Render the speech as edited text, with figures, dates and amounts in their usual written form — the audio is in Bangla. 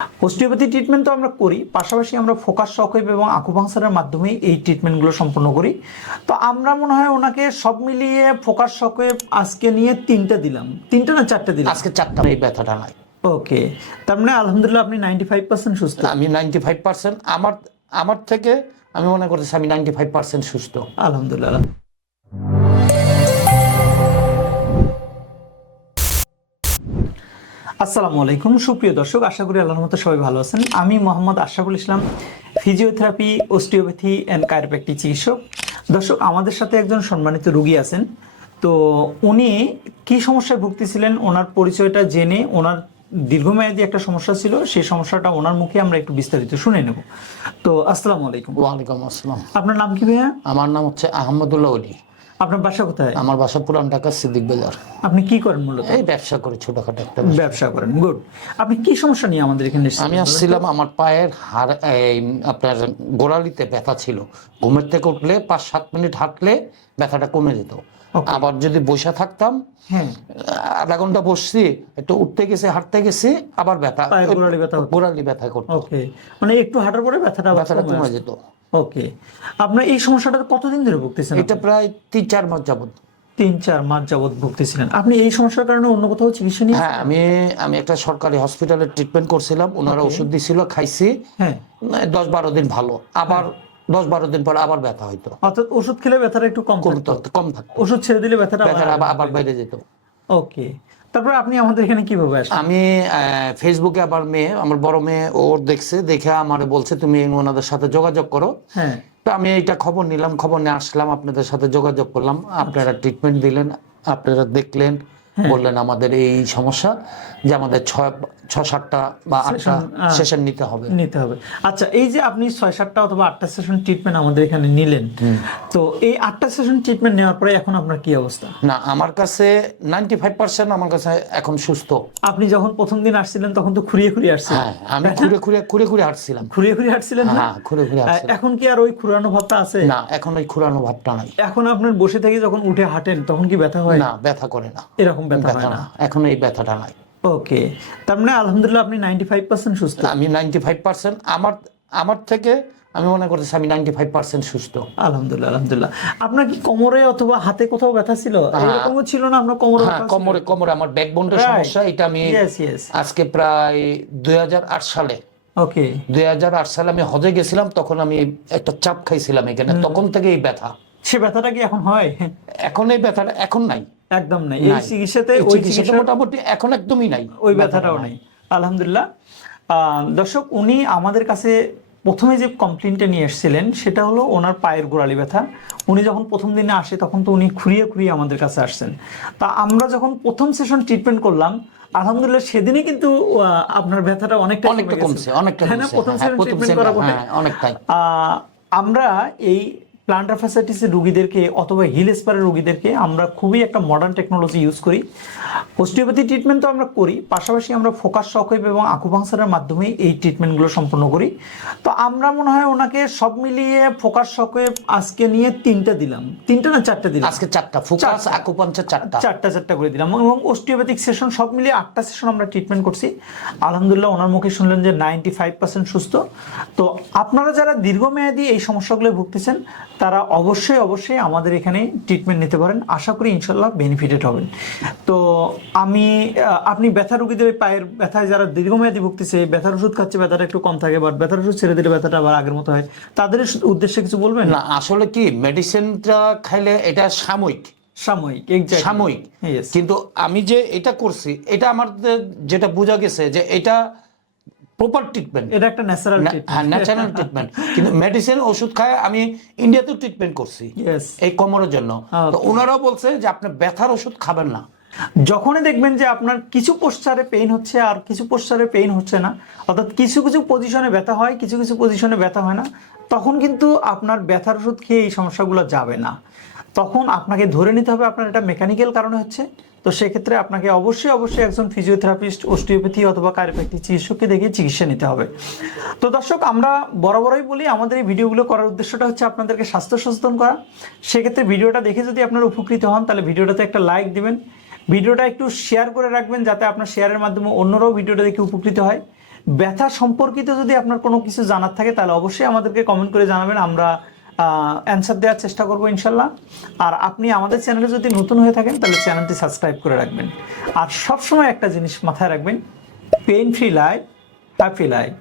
অস্টিওপ্যাথি ট্রিটমেন্ট তো আমরা করি, পাশাপাশি আমরা ফোকাস শকওয়েভ এবং আকুপাংচারের মাধ্যমে এই ট্রিটমেন্টগুলো সম্পন্ন করি। তো আমরা মনে হয় ওনাকে সব মিলিয়ে ফোকাস শকওয়েভ আজকে নিয়ে 3টা দিলাম, 3টা না 4টা দিলাম। আজকে 4টা এই ব্যথাটা নাই। ওকে, তার মানে আলহামদুলিল্লাহ আপনি 95% সুস্থ। আমি 95%, আমার থেকে আমি মনে করতেছি আমি 95% সুস্থ। আলহামদুলিল্লাহ। আসসালামু আলাইকুম সুপ্রিয় দর্শক, আশা করি আল্লাহর মতো সবাই ভালো আছেন। আমি মোহাম্মদ আশরাফুল ইসলাম, ফিজিওথেরাপি, অস্টিওপ্যাথি অ্যান্ড কায়োপ্র্যাকটিক চিকিৎসক। দর্শক, আমাদের সাথে একজন সম্মানিত রোগী আছেন। তো উনি কি সমস্যায় ভুগতেছিলেন, ওনার পরিচয়টা জেনে, ওনার দীর্ঘমেয়াদী একটা সমস্যা ছিল, সেই সমস্যাটা ওনার মুখে আমরা একটু বিস্তারিত শুনে নেব। তো আসসালামু আলাইকুম। ওয়ালাইকুম আসসালাম। আপনার নাম কি ভাইয়া? আমার নাম হচ্ছে আহমদুল্লাহ ওলি। আপনার বাসা কোথায়? আমার বাসা পুরান ঢাকা সিদ্দিক বাজার। আপনি কি করেন মূলত? এই ব্যবসা করি, ছোটখাটো একটা ব্যবসা করেন। গুড। আপনি কি সমস্যা নিয়ে আমাদের এখানে এসেছেন? আমি আসছিলাম, আমার পায়ের হাড় আপনার গোড়ালিতে ব্যথা ছিল। ঘুমের থেকে উঠলে 5-7 মিনিট হাঁটলে ব্যথাটা কমে যেত। আবার যদি বসে থাকতাম, হ্যাঁ, আধা ঘন্টা বসছি, একটু উঠতে গেছি, হাঁটতে গেছি, আবার ব্যথা, গোড়ালি ব্যথা করতো। ওকে, মানে একটু হাঁটার পরে ব্যথাটা কমে যেত। ওকে, আপনার এই সমস্যাটা কতদিন ধরে ভুগতেছেন? এটা প্রায় 3-4 মাস যাবত। 3-4 মাস যাবত ভুগতেছিলেন। আপনি এই সমস্যার কারণে অন্য কোথাও চিকিৎসা নিয়ে? হ্যাঁ, আমি একটা সরকারি হসপিটালে ট্রিটমেন্ট করছিলাম। ওনারা ওষুধ দিছিল, খাইছি। হ্যাঁ, 10-12 দিন ভালো, আবার 10-12 দিন পর আবার ব্যথা হইতো। অর্থাৎ ওষুধ খেলে ব্যথাটা একটু কম থাকতো। ওষুধ ছেড়ে দিলে ব্যথাটা আবার বাইরে যেত। ওকে, তারপরে আপনি আমাদের এখানে কিভাবে আসেন? আমি ফেসবুকে আবার আমার বড় মেয়ে ওর দেখে আমারে বলছে তুমি ওনাদের সাথে যোগাযোগ করো। হ্যাঁ, তো আমি এইটা খবর নিলাম, খবর নিয়ে আসলাম, আপনাদের সাথে যোগাযোগ করলাম। আপনারা ট্রিটমেন্ট দিলেন, আপনারা দেখলেন, বললেন আমাদের এই সমস্যা, যে আমাদের 6-7টা বা 8টা সেশন নিতে হবে। আচ্ছা, এই যে আপনি 6-7টা অথবা 8টা সেশন ট্রিটমেন্ট আমাদের এখানে নিলেন, তো এই 8টা সেশন ট্রিটমেন্ট নেওয়ার পরে এখন আপনার কি অবস্থা? না, আমার কাছে 95% আমার কাছে এখন সুস্থ। আপনি যখন প্রথম দিন আসছিলেন তখন তো খুঁড়িয়ে আসছিলেন। হ্যাঁ, আমি খুঁড়ে হাঁটছিলাম। খুঁড়িয়ে হাঁটছিলেন না? হ্যাঁ, খুঁড়ে হাঁটছিলাম। এখন কি আর ওই খুঁড়ানো ভাবটা আছে? না, এখন ওই খুঁড়ানো ভাবটা নাই। এখন আপনার বসে থেকে যখন উঠে হাঁটেন তখন কি ব্যথা হয়? না, ব্যথা করে না, এরকম ব্যথা হয় না। এখন এই ব্যথাটা নাই। ওকে, তার মানে আলহামদুলিল্লাহ আপনি 95% সুস্থ। আমি 95%, আমার থেকে আমি মনে করতেছি আমি 95% সুস্থ। আলহামদুলিল্লাহ। আপনার কি কোমরে অথবা হাতে কোথাও ব্যথা ছিল? এরকম ছিল না আপনার কোমরে? হ্যাঁ, কোমরে আমার ব্যাকবোনের সমস্যা। এটা আমি আজকে প্রায় 2008 সালে, ওকে, 2008 সালে আমি হজে গেছিলাম। তখন আমি একটা চাপ খাইছিলাম এখানে, তখন থেকে এই ব্যথা। সে ব্যথাটা কি এখন হয়? এখন এই ব্যথাটা এখন নাই, একদম নাই। এই চিকিৎসাতে মোটামুটি এখন একদমই নাই, ওই ব্যথাটাও নাই। আলহামদুলিল্লাহ। দর্শক, উনি আমাদের কাছে প্রথমে যে কমপ্লেনটা নিয়ে এসেছিলেন সেটা হলো ওনার পায়ের গোড়ালি ব্যথা। উনি যখন প্রথম দিনে আসে তখন তো উনি খুঁড়িয়ে আমাদের কাছে আসছেন। তা আমরা যখন প্রথম সেশন ট্রিটমেন্ট করলাম, আলহামদুলিল্লাহ সেদিনই কিন্তু আপনার ব্যথাটা অনেকটা কমছে। প্রথম সেশন ট্রিটমেন্ট করার পরে অনেকটাই। আমরা এই প্লান্টার ফ্যাসাইটিসের রোগীদেরকে অথবা হিল স্পারের রোগীদেরকে আমরা খুবই একটা মডার্ন টেকনোলজি ইউজ করি। অস্টিওপ্যাথি ট্রিটমেন্ট তো আমরা করি, পাশাপাশি আমরা ফোকাস শকওয়েভ এবং আকুপাংচারের মাধ্যমে এই ট্রিটমেন্টগুলো সম্পন্ন করি। তো আমরা মনে হয় ওনাকে সব মিলিয়ে ফোকাস শকওয়েভ আজকে নিয়ে 3টা দিলাম, 3টা না 4টা দিলাম। আজকে 4টা ফোকাস আকুপাংচার 4টা করে দিলাম, এবং অস্টিওপ্যাথিক সেশন সব মিলিয়ে 8টা সেশন আমরা ট্রিটমেন্ট করছি। আলহামদুলিল্লাহ ওনার মুখে শুনলেন যে 95% সুস্থ। তো আপনারা যারা দীর্ঘমেয়াদী এই সমস্যাগুলো ভুগতেছেন তারা অবশ্যই আমাদের এখানে ট্রিটমেন্ট নিতে পারেন। আশা করি ইনশাল্লাহ বেনিফিটেড হবেন। তো আপনি ব্যথা রোগীদের পায়ের ব্যথায় যারা দীর্ঘমেয়াদী ভুগতেছে, ব্যথার ওষুধ খাচ্ছে, ব্যথাটা একটু কম থাকে, বাট ব্যথার ওষুধ ছেড়ে দিলে ব্যথাটা আবার আগের মতো হয়, তাদের উদ্দেশ্যে কিছু বলবেন? না, আসলে কি মেডিসিনটা খাইলে এটা সাময়িক, কিন্তু আমি যে এটা করছি এটা আমার যেটা বোঝা গেছে যে এটা প্রপার ট্রিটমেন্ট, এটা একটা ন্যাচারাল ট্রিটমেন্ট। কিন্তু মেডিসিন ওষুধ খায় আমি ইন্ডিয়াতেও ট্রিটমেন্ট করছি এই কোমরের জন্য। তো ওনারাও বলছে যে আপনি ব্যথার ওষুধ খাবেন না। যখনই দেখবেন যে আপনার কিছু পোস্টারে পেইন হচ্ছে আর কিছু পোস্টারে পেইন হচ্ছে না, অর্থাৎ কিছু পজিশনে ব্যথা হয়, কিছু পজিশনে ব্যথা হয় না, তখন কিন্তু আপনার ব্যথার ওষুধ খেয়ে এই সমস্যাগুলো যাবে না। তখন আপনাকে ধরে নিতে হবে আপনার এটা মেকানিক্যাল কারণে হচ্ছে। তো সেক্ষেত্রে আপনাকে অবশ্যই একজন ফিজিওথেরাপিস্ট, অস্টিওপ্যাথি অথবা কায়োপ্র্যাকটিক চিকিৎসককে দেখে চিকিৎসা নিতে হবে। তো দর্শক, আমরা বরাবরই বলি আমাদের এই ভিডিওগুলো করার উদ্দেশ্যটা হচ্ছে আপনাদেরকে স্বাস্থ্য সচেতন করা। সেক্ষেত্রে ভিডিওটা দেখে যদি আপনারা উপকৃত হন তাহলে ভিডিওটাতে একটা লাইক দিবেন, ভিডিওটা একটু শেয়ার করে রাখবেন যাতে আপনার শেয়ারের মাধ্যমে অন্যরাও ভিডিওটা দেখে উপকৃত হয়। ব্যথা সম্পর্কিত যদি আপনার কোনো কিছু জানার থাকে তাহলে অবশ্যই আমাদেরকে কমেন্ট করে জানাবেন, আমরা অ্যান্সার দেওয়ার চেষ্টা করবো ইনশাল্লাহ। আর আপনি আমাদের চ্যানেলে যদি নতুন হয়ে থাকেন তাহলে চ্যানেলটি সাবস্ক্রাইব করে রাখবেন। আর সবসময় একটা জিনিস মাথায় রাখবেন, pain free life, happy life.